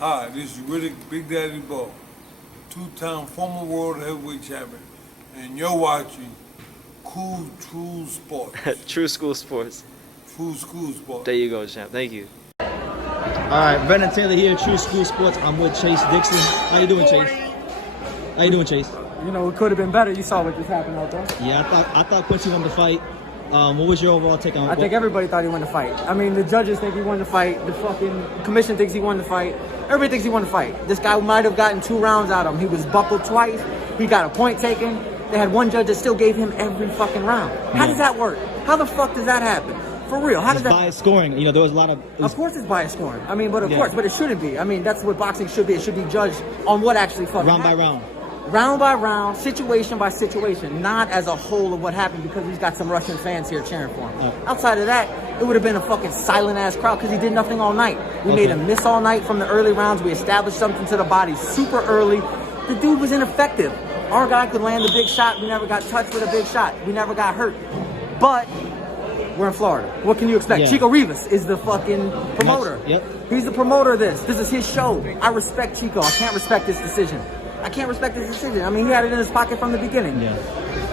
Hi, this is Riddick Big Daddy Bo, two-time former world heavyweight champion, and you're watching Cool True Sports. True School Sports. True School Sports. There you go, champ. Thank you. All right, Brennan Taylor here, True School Sports. I'm with Chase Dixon. How you doing, Chase? How you doing, Chase? You know, it could have been better. You saw what just happened out there. Yeah, I thought Quincy won the fight. What was your overall take on it? I think everybody thought he won the fight. I mean, the judges think he won the fight. The fucking commission thinks he won the fight. Everybody thinks he won the fight. This guy might have gotten 2 rounds out of him. He was buckled twice. He got a point taken. They had one judge that still gave him every fucking round. How does that work? How the fuck does that happen? For real, how does that? Biased scoring. You know, there was a lot of. Of course, it's biased scoring. I mean, but of course, but it shouldn't be. I mean, that's what boxing should be. It should be judged on what actually fucking round happened. by round. Round by round, situation by situation, not as a whole of what happened because he's got some Russian fans here cheering for him. Outside of that, it would have been a fucking silent ass crowd because he did nothing all night. We made him miss all night from the early rounds. We established something to the body super early. The dude was ineffective. Our guy could land a big shot. We never got touched with a big shot. We never got hurt. But we're in Florida. What can you expect? Yeah. Chico Rivas is the fucking promoter. Yep. He's the promoter of this. This is his show. I respect Chico. I can't respect this decision. I can't respect his decision. I mean, he had it in his pocket from the beginning. Yeah.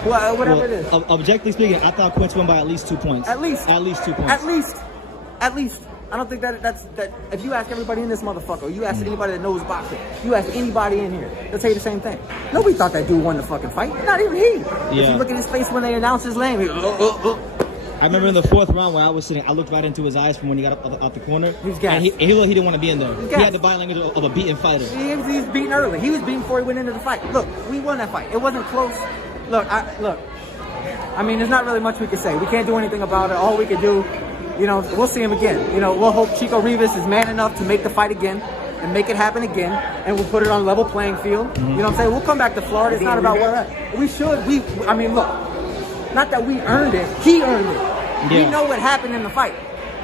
Whatever it is. Objectively speaking, I thought Quincy won by at least 2 points. At least. At least 2 points. At least. I don't think that's if you ask everybody in this motherfucker, you ask anybody that knows boxing, you ask anybody in here, they'll tell you the same thing. Nobody thought that dude won the fucking fight. Not even he. If you look at his face when they announced his name, he I remember in the 4th round where I was sitting, I looked right into his eyes from when he got out the corner. He was gassed. And he looked like he didn't want to be in there. He had the body language of a beaten fighter. He's beaten early. He was beaten before he went into the fight. Look, we won that fight. It wasn't close. Look. I mean, there's not really much we can say. We can't do anything about it. All we can do, you know, we'll see him again. You know, we'll hope Chico Rivas is man enough to make the fight again and make it happen again, and we'll put it on a level playing field. You know what I'm saying? We'll come back to Florida. It's not about where we're at. We should. I mean, look, not that we earned it. He earned it. We know what happened in the fight.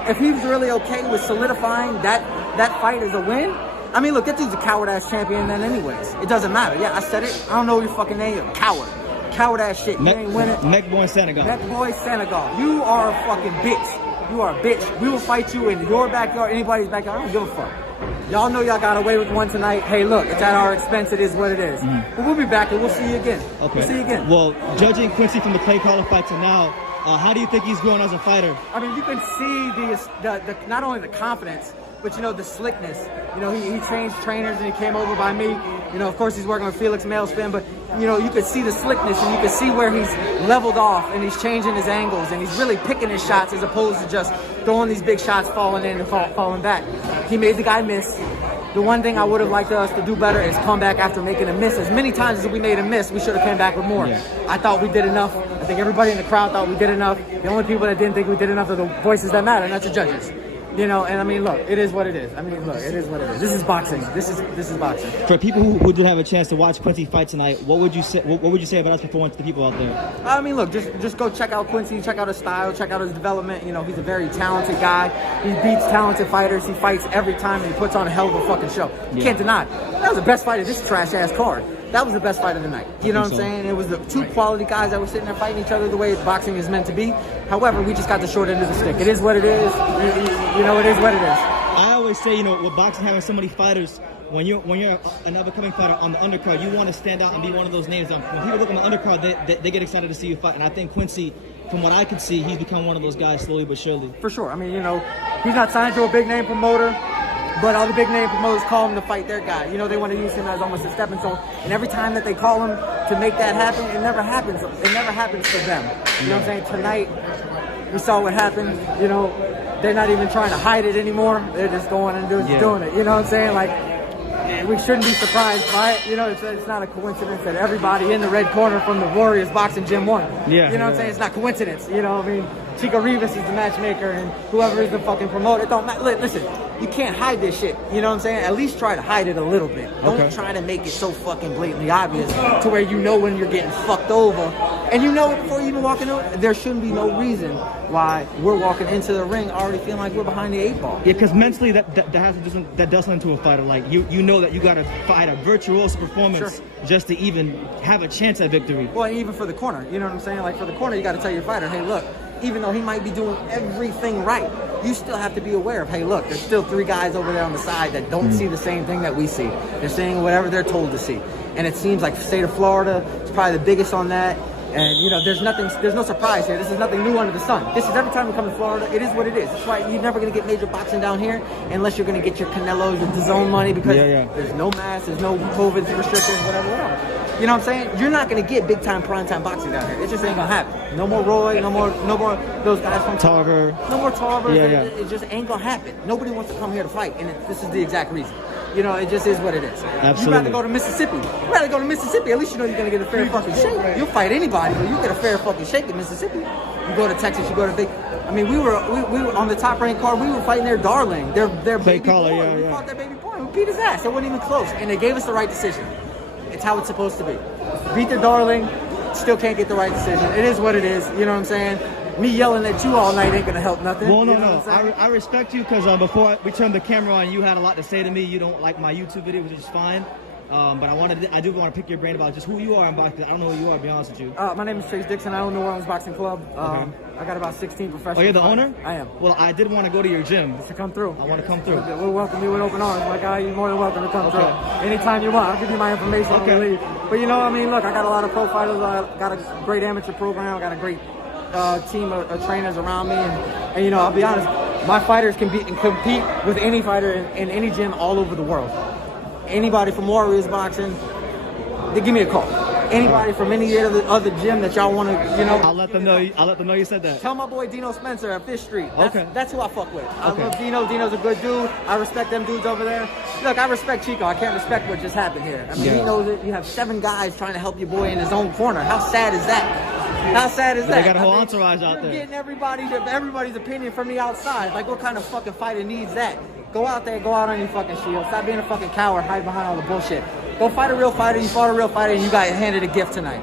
If he was really okay with solidifying that fight as a win, I mean, look, that dude's a coward-ass champion then anyways. It doesn't matter. Yeah, I said it. I don't know your fucking name. Coward. Coward-ass shit. You ain't winning. Mekhrubon Sanigov. Mekhrubon Sanigov. You are a fucking bitch. You are a bitch. We will fight you in your backyard, anybody's backyard. I don't give a fuck. Y'all know y'all got away with one tonight. Hey, look, it's at our expense. It is what it is. But we'll be back and we'll see you again. Okay. We'll see you again. Well, judging Quincy from the Clay Carter fight to now, how do you think he's growing as a fighter? I mean, you can see the not only the confidence, but you know, the slickness. You know, he changed trainers and he came over by me. You know, of course he's working with Felix Mailspin, but you know, you could see the slickness and you could see where he's leveled off and he's changing his angles and he's really picking his shots as opposed to just throwing these big shots, falling in and falling back. He made the guy miss. The one thing I would have liked us to do better is come back after making a miss. As many times as we made a miss, we should have came back with more. I thought we did enough. I think everybody in the crowd thought we did enough. The only people that didn't think we did enough are the voices that matter, and that's the judges. You know, and I mean, look, it is what it is. I mean, look, it is what it is. This is boxing. This is boxing. For people who did have a chance to watch Quincy fight tonight, what would you say? What would you say about his performance to the people out there? I mean, look, just go check out Quincy, check out his style, check out his development. You know, he's a very talented guy. He beats talented fighters. He fights every time, and he puts on a hell of a fucking show. You can't deny it. That was the best fight of this trash ass card. That was the best fight of the night. You know what I'm saying? It was the 2 quality guys that were sitting there fighting each other the way boxing is meant to be. However, we just got the short end of the stick. It is what it is. You know, it is what it is. I always say, you know, with boxing having so many fighters, when you're an up-and-coming fighter on the undercard, you want to stand out and be one of those names. When people look on the undercard, they get excited to see you fight. And I think Quincy, from what I can see, he's become one of those guys slowly but surely. For sure. I mean, you know, he's not signed to a big-name promoter. But all the big name promoters call him to fight their guy. You know, they want to use him as almost a stepping stone. And every time that they call him to make that happen, it never happens. It never happens for them. You know what I'm saying? Tonight, we saw what happened. You know, they're not even trying to hide it anymore. They're just going and doing it. You know what I'm saying? Like, we shouldn't be surprised by it. You know, it's not a coincidence that everybody in the red corner from the Warriors boxing gym won. Yeah. You know what I'm saying? It's not coincidence. You know what I mean? Chico Rivas is the matchmaker, and whoever is the fucking promoter, it don't matter. Listen, you can't hide this shit. You know what I'm saying? At least try to hide it a little bit. Don't try to make it so fucking blatantly obvious to where you know when you're getting fucked over. And you know it before you even walk into it. There shouldn't be no reason why we're walking into the ring already feeling like we're behind the 8 ball. Yeah, because mentally that does something to a fighter. Like you know that you got to fight a virtuoso performance just to even have a chance at victory. Well, and even for the corner, you know what I'm saying? Like for the corner, you got to tell your fighter, hey, look, even though he might be doing everything right, you still have to be aware of, hey, look, there's still 3 guys over there on the side that don't see the same thing that we see. They're seeing whatever they're told to see. And it seems like the state of Florida is probably the biggest on that. And, you know, there's no surprise here. This is nothing new under the sun. This is every time you come to Florida, it is what it is. That's why you're never going to get major boxing down here unless you're going to get your Canelos, your DAZN money, because there's no mask, there's no COVID restrictions, whatever. You know what I'm saying? You're not going to get big-time, prime-time boxing down here. It just ain't going to happen. No more Roy, no more those guys from Tarver. No more Tarver. It just ain't going to happen. Nobody wants to come here to fight, and this is the exact reason. You know, it just is what it is. Absolutely. You'd rather go to Mississippi. You'd rather go to Mississippi. At least you know you're going to get a fair fucking shake. You'll fight anybody, but you get a fair fucking shake in Mississippi. You go to Texas, you go to big. I mean, we were on the top ranked card. We were fighting their darling, their baby boy. We fought their baby boy. We beat his ass. It wasn't even close, and they gave us the right decision. It's how it's supposed to be. Beat their darling, still can't get the right decision. It is what it is. You know what I'm saying? Me yelling at you all night ain't gonna help nothing. Well, no. I respect you because before we turned the camera on, you had a lot to say to me. You don't like my YouTube video, which is fine. But I do want to pick your brain about just who you are in boxing. I don't know who you are, to be honest with you. My name is Chase Dixon. I own New Orleans Boxing Club. I got about 16 professionals. Oh, you're the owner? I am. Well, I did want to go to your gym. Just to come through. I want to come through. We'll welcome you with open arms. My guy, you're more than welcome to come through. Anytime you want. I'll give you my information when we leave. But, you know, I mean, look, I got a lot of pro fighters. I got a great amateur program. I got a great team of trainers around me. And, you know, I'll be honest, my fighters can compete with any fighter in any gym all over the world. Anybody from Warriors Boxing, they give me a call. Anybody from any other gym that y'all want to, you know. I'll let them know. You said that. Tell my boy Dino Spencer at Fish Street. That's who I fuck with. I love Dino. Dino's a good dude. I respect them dudes over there. Look, I respect Chico. I can't respect what just happened here. I mean, he knows it. You have 7 guys trying to help your boy in his own corner. How sad is that? How sad is that? They got a whole entourage out there. You're getting everybody's opinion from the outside. Like, what kind of fucking fighter needs that? Go out there, go out on your fucking shield. Stop being a fucking coward, hide behind all the bullshit. Go fight a real fighter. You fought a real fighter and you got handed a gift tonight.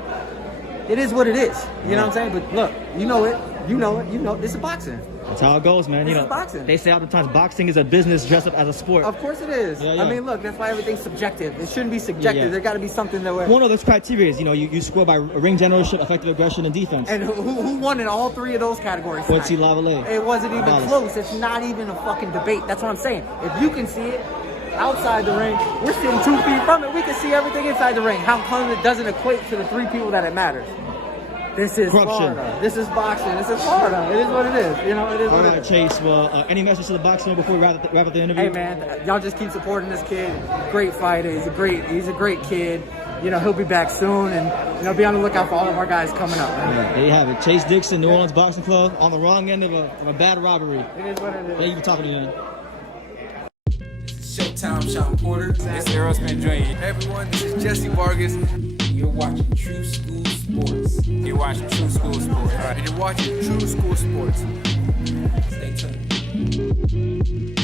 It is what it is. You know what I'm saying? But look, you know it. You know it. You know this is boxing. That's how it goes, man. This is boxing. They say oftentimes boxing is a business dressed up as a sport. Of course it is. I mean, look, that's why everything's subjective. It shouldn't be subjective. There got to be something that we're... One of those criteria is, you score by ring generalship, effective aggression, and defense. And who won in all 3 of those categories tonight? Quincy Lavallais. It wasn't even close. It's not even a fucking debate. That's what I'm saying. If you can see it outside the ring, we're sitting 2 feet from it. We can see everything inside the ring. How come it doesn't equate to the 3 people that it matters? This is corruption. Florida. This is boxing. This is Florida. It is what it is. You know, it is what it is. Chase, well, any message to the boxing before we wrap up the interview? Hey, man, y'all just keep supporting this kid. Great fighter. He's a great kid. You know, he'll be back soon, and be on the lookout for all of our guys coming up, man. Yeah, there you have it. Chase Dixon, New Orleans Boxing Club, on the wrong end of a bad robbery. It is what it is. Thank you for talking to me, man. Showtime, Sean Porter. It's Aerosmith Jr. Hey everyone, this is Jesse Vargas. You're watching True School Sports. You're watching True School Sports. All right. And you're watching True School Sports. Stay tuned.